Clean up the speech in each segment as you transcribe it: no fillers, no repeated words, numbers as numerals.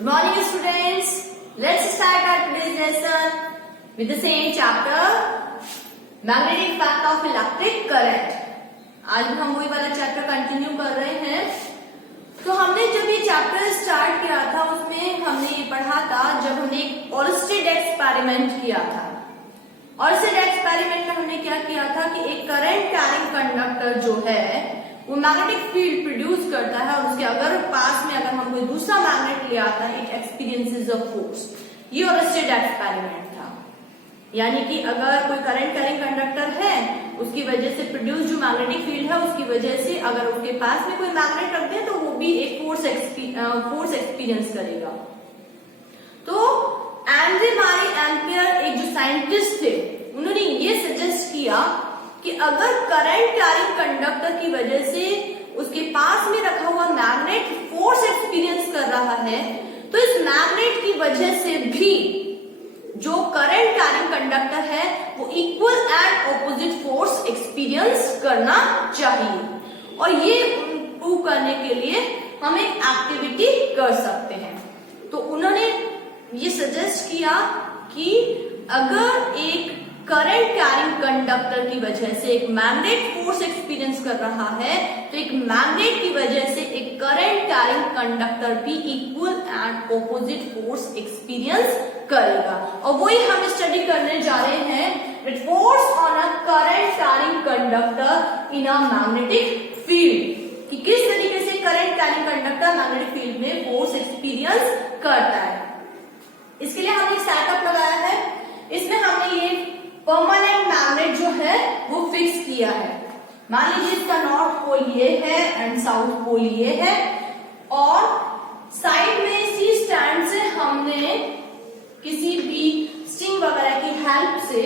Good morning students. Let's start our today's lesson with the same chapter, Magnetic Effect of Electric Current. आज भी हम वही वाला chapter continue कर रहे हैं। तो हमने जब ये चैप्टर स्टार्ट किया था उसमें हमने ये पढ़ा था जब हमने एक ऑलस्टेड एक्सपेरिमेंट किया था। ऑलस्टेड एक्सपेरिमेंट में हमने क्या किया था कि एक करंट कैरिंग कंडक्टर जो है वो मैग्नेटिक फील्ड प्रोड्यूस करता है और उसके अगर पास में अगर हम कोई दूसरा मैग्नेट ले आता है इट एक्सपीरियंसेस अ फोर्स। ये ऑलस्टेड एक्सपेरिमेंट था, यानी कि अगर कोई करंट कैरिंग कंडक्टर है उसकी वजह से प्रोड्यूस जो मैग्नेटिक फील्ड है उसकी वजह से अगर उसके पास में कोई मैग्नेट रख दे तो वो भी एक फोर्स एक्सपीरियंस करेगा। तो एंड्रे मारी एम्पियर एक जो साइंटिस्ट थे उन्होंने ये सजेस्ट किया कि अगर करंट कैरिंग कंडक्टर की वजह से उसके पास में रखा हुआ मैग्नेट फोर्स एक्सपीरियंस कर रहा है तो इस मैग्नेट की वजह से भी जो करंट कैरिंग कंडक्टर है वो equal and opposite force experience करना चाहिए। और ये प्रूव करने के लिए हम एक एक्टिविटी कर सकते हैं। तो उन्होंने ये सजेस्ट किया कि अगर एक करंट कैरिंग कंडक्टर की वजह से एक मैग्नेट फोर्स एक्सपीरियंस कर रहा है तो एक मैग्नेट की वजह से एक करंट कैरिंग कंडक्टर भी equal and opposite force experience करेगा। और वही हम स्टडी करने जा रहे हैं with force on a current carrying conductor in a magnetic field, कि किस तरीके से current carrying conductor magnetic field में फोर्स एक्सपीरियंस करता है। इसके लिए हमने सेटअप लगाया है। इसमें हमने ये परमानेंट मैग्नेट जो है वो फिक्स किया है। मान लीजिए इसका नॉर्थ पोल ये है एंड साउथ पोल ये है और साइड में इसी स्टैंड से हमने किसी भी स्ट्रिंग वगैरह की हेल्प से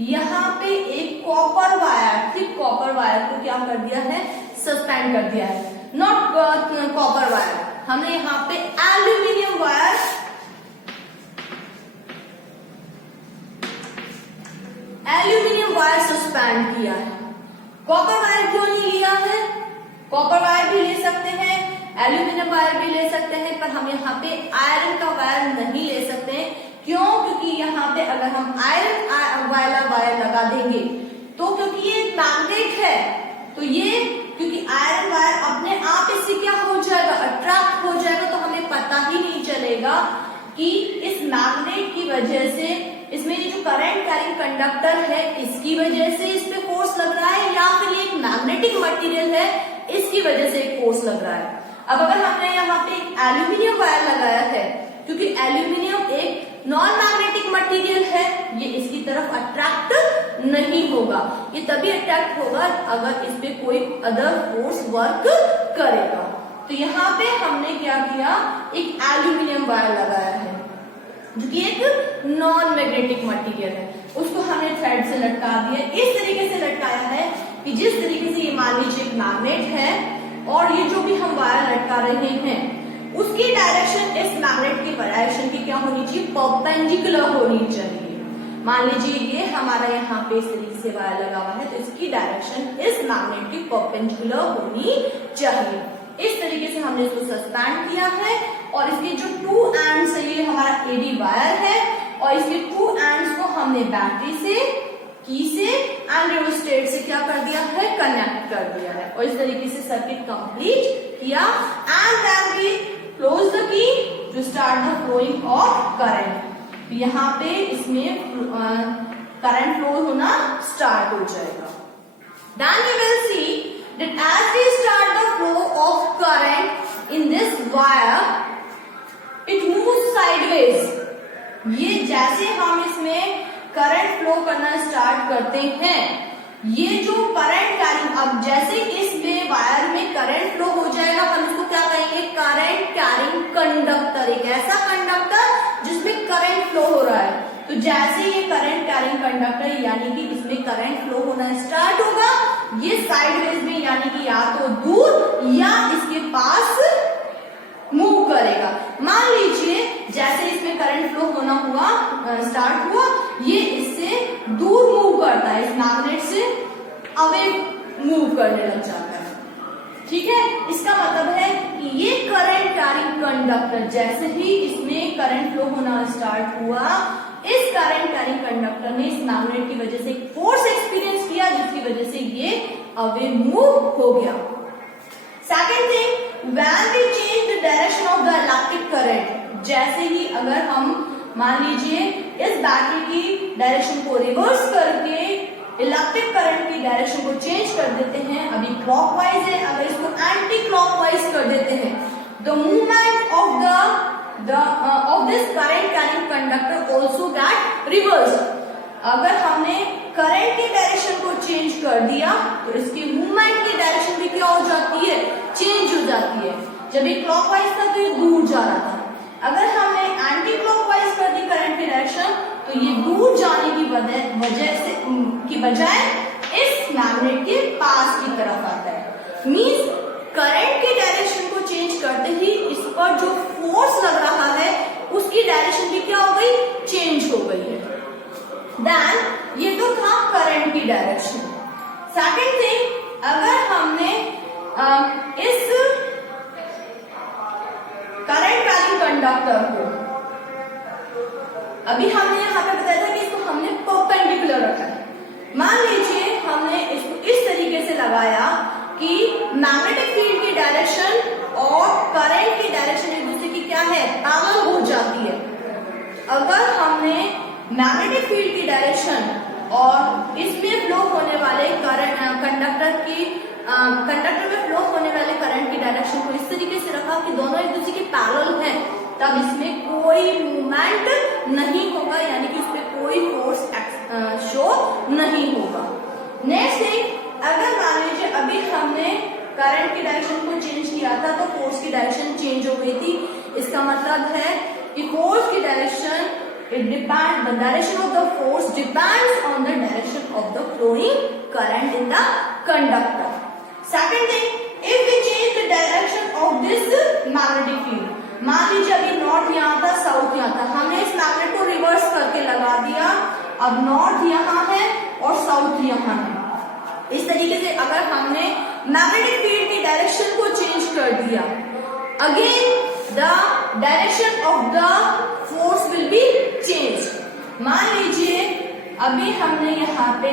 यहाँ पे एक copper wire, thick copper wire को क्या कर दिया है, सस्पेंड कर दिया है। नॉट कॉपर वायर, हमने यहाँ पे एल्यूमिनियम वायर सस्पेंड किया है। कॉपर वायर क्यों नहीं लिया है? कॉपर वायर भी ले सकते हैं, एल्यूमिनियम वायर भी ले सकते हैं, पर हम यहाँ पे आयरन का वायर नहीं ले सकते हैं। क्यों? क्योंकि यहाँ पे अगर हम आयरन वाला वायर लगा देंगे तो क्योंकि ये मैग्नेट है तो ये क्योंकि आयरन वायर अपने आप इससे क्या हो जाएगा, अट्रैक्ट हो जाएगा, तो हमें पता ही नहीं चलेगा कि इस मैग्नेट की वजह से इसमें ये जो करंट कैरिंग कंडक्टर है इसकी वजह से इस पे फोर्स लग रहा है या फिर ये एक मैग्नेटिक मटेरियल है इसकी वजह से एक फोर्स लग रहा है। अब अगर हमने यहाँ पे एक एल्यूमिनियम वायर लगाया है, क्योंकि एल्यूमिनियम एक नॉन मैग्नेटिक मटेरियल है, ये इसकी तरफ अट्रैक्ट नहीं होगा। ये तभी अट्रैक्ट होगा अगर इस पे कोई अदर फोर्स वर्क करेगा। तो यहाँ पे हमने क्या किया, एक एल्यूमिनियम वायर लगाया है जो कि एक नॉन मैग्नेटिक मटेरियल है, उसको हमने थ्रेड से लटका दिया। इस तरीके से लटकाया है कि जिस तरीके से ये मान लीजिए एक मैग्नेट है और ये जो भी हम वायर लटका रहे हैं उसकी डायरेक्शन इस मैग्नेट की डायरेक्शन की क्या होनी चाहिए, परपेंडिकुलर होनी चाहिए। मान लीजिए ये हमारा यहाँ पे इस तरीके से वायर लगा हुआ है तो इसकी डायरेक्शन इस मैग्नेट की परपेंडिकुलर होनी चाहिए। इस तरीके से हमने इसको सस्पेंड किया है और इसके जो टू एंड्स है ये हमारा एडी वायर है और इसके टू एंड्स को हमने बैटरी से, की से एंड रियोस्टेट से क्या कर दिया है, कनेक्ट कर दिया है। और इस तरीके से सर्किट कंप्लीट किया and then we close the key to start the flowing of current. यहाँ पे इसमें करंट फ्लो होना स्टार्ट हो जाएगा। Then we will see that as we start the flow of current in this wire, it moves sideways. ये जैसे हम इसमें करंट फ्लो करना स्टार्ट करते हैं, ये जो करंट कैरिंग, अब जैसे इसमें वायर में करंट फ्लो हो जाएगा हम इसको क्या कहेंगे, करंट कैरिंग कंडक्टर। एक ऐसा कंडक्टर जिसमें करंट फ्लो हो रहा है। तो जैसे ये करंट कैरिंग कंडक्टर यानी कि इसमें करंट फ्लो होना स्टार्ट होगा, ये साइडवेज में यानी कि या तो दूर या इसके पास मूव करेगा। मान लीजिए जैसे इसमें करंट फ्लो होना हुआ स्टार्ट हुआ, ये इससे दूर मूव करता है, इस मैग्नेट से अवे मूव करने लग जाता है। ठीक है, इसका मतलब है कि ये करंट कैरिंग कंडक्टर, जैसे ही इसमें करंट फ्लो होना स्टार्ट हुआ, इस करंट कैरिंग कंडक्टर ने इस मैग्नेट की वजह से एक फोर्स एक्सपीरियंस किया, जिसकी वजह से ये अवे मूव हो गया। Second thing, when we change the direction of the electric current, जैसे ही अगर हम मान लीजिए इस बैटरी की डायरेक्शन को रिवर्स करके इलेक्ट्रिक करंट की डायरेक्शन को चेंज कर देते हैं, अभी क्लॉकवाइज है, अगर इसको एंटी क्लॉकवाइज कर देते हैं, the movement of this current carrying conductor also get reversed. अगर हमने करंट की डायरेक्शन को चेंज कर दिया तो इसकी मूवमेंट की डायरेक्शन भी क्या हो जाती है, चेंज हो जाती है। जब ये क्लॉकवाइज था तो ये दूर जा रहा था, अगर हमने एंटी क्लॉकवाइज कर दी करंट की डायरेक्शन तो ये दूर जाने की वजह से की बजाय इस मैग्नेट के पास की तरफ आता है। मींस करंट की डायरेक्शन को चेंज करते ही इस पर जो फोर्स लग रहा है उसकी डायरेक्शन भी क्या हो गई, चेंज हो गई है। देन ये तो था करंट की डायरेक्शन। सेकंड थिंग, अगर हमने इस करंट कैरिंग कंडक्टर को, अभी हमने यहाँ पे बताया था कि इसको हमने परपेंडिकुलर रखा है, मान लीजिए हमने इसको इस तरीके से लगाया कि मैग्नेटिक फील्ड की डायरेक्शन और करंट की डायरेक्शन एक दूसरे की क्या है, पैरेलल हो जाती है। अगर हमने मैग्नेटिक फील्ड की डायरेक्शन और इसमें फ्लो होने वाले करंट कंडक्टर में फ्लो होने वाले करंट की डायरेक्शन को इस तरीके से रखा कि दोनों एक दूसरे के पैरेलल हैं, तब इसमें कोई मूवमेंट नहीं होगा, यानी कि उसमें कोई फोर्स शो नहीं होगा। नेक्स्ट थिंग, अगर मान लीजिए अभी हमने करंट की डायरेक्शन को चेंज किया था तो फोर्स की डायरेक्शन चेंज हो गई थी, इसका मतलब है कि फोर्स की direction the direction of the force depends on the direction of the flowing current in the conductor. Second thing, if we change the direction of this magnetic field, मान लीजिए अभी नॉर्थ यहाँ था, साउथ यहाँ था, हमने इस मैग्नेट को रिवर्स करके लगा दिया, अब नॉर्थ यहाँ है और साउथ यहाँ है। इस तरीके से अगर हमने मैग्नेटिक फील्ड की डायरेक्शन को चेंज कर दिया, again the direction of the force will be change. मान लीजिए अभी हमने यहाँ पे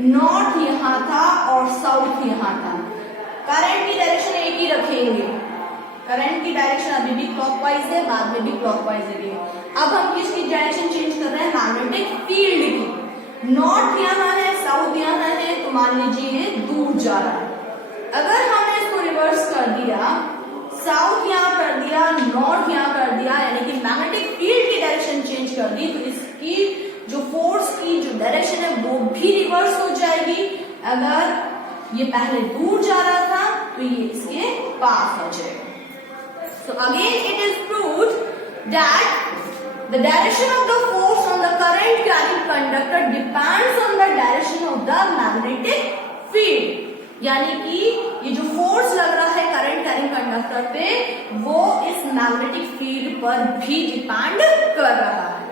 नॉर्थ यहाँ था और साउथ यहाँ था, करंट की डायरेक्शन एक ही रखेंगे, करंट की डायरेक्शन अभी भी क्लॉकवाइज है, बाद में भी क्लॉकवाइज है। अब हम किसकी डायरेक्शन चेंज कर रहे हैं, मैग्नेटिक फील्ड की। नॉर्थ यहाँ है, साउथ यहाँ है, तो मान लीजिए ये दूर जा रहा है। अगर हमने इसको रिवर्स कर दिया, साउथ यहाँ कर दिया, नॉर्थ यहाँ कर दिया, यानी कि मैग्नेटिक फील्ड की डायरेक्शन चेंज कर दी, तो इसकी जो फोर्स की जो डायरेक्शन है वो भी रिवर्स हो जाएगी। अगर ये पहले दूर जा रहा था तो ये इसके पास आ जाएगा। So again it is proved that the direction of the force on the current carrying conductor depends on the direction of the magnetic field। यानी कि ये जो फोर्स लग रहा है करंट कैरिंग कंडक्टर पे, वो इस मैग्नेटिक फील्ड पर भी डिपेंड कर रहा है।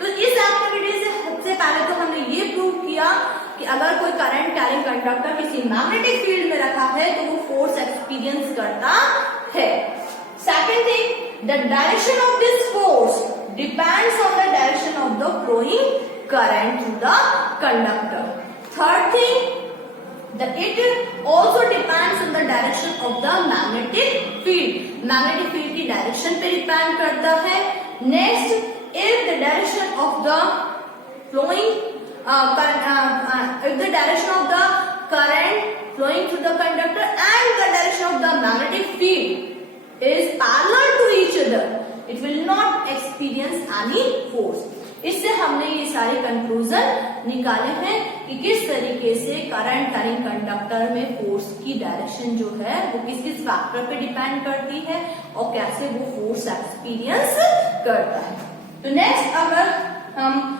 तो इस एक्टिविटी से सबसे पहले तो हमने ये प्रूव किया कि अगर कोई करंट कैरिंग कंडक्टर किसी मैग्नेटिक फील्ड में रखा है तो वो फोर्स एक्सपीरियंस करता है। Second thing, the direction of this force depends on the direction of the flowing current through the conductor. Third thing, it also depends on the direction of the magnetic field। Magnetic field की direction पे depend करता है। Next, if the direction of the flowing if the direction of the current flowing through the conductor and the direction of the magnetic field is parallel to each other, it will not experience any force। इससे हमने ये सारे conclusion निकाले हैं कि किस तरीके से करंट कैरिंग कंडक्टर में फोर्स की डायरेक्शन जो है वो किस किस फैक्टर पे डिपेंड करती है और कैसे वो फोर्स एक्सपीरियंस करता है। तो नेक्स्ट अगर हम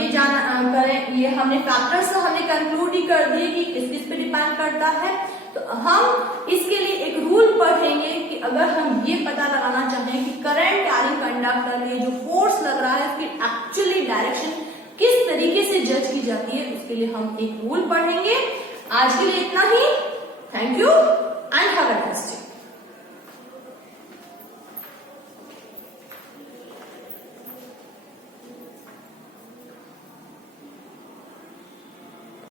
ये जाना करें, ये हमने फैक्टर्स तो हमने कंक्लूड ही कर दिए कि किस किस पे डिपेंड करता है, तो हम इसके लिए एक रूल पढ़ेंगे कि अगर हम ये पता लगाना चाहें कि करंट कैरिंग कंडक्टर में जो फोर्स लग रहा है उसकी एक्चुअली डायरेक्शन किस तरीके से जज की जाती है, उसके लिए हम एक रूल पढ़ेंगे। आज के लिए इतना ही। Thank you. And have a nice day.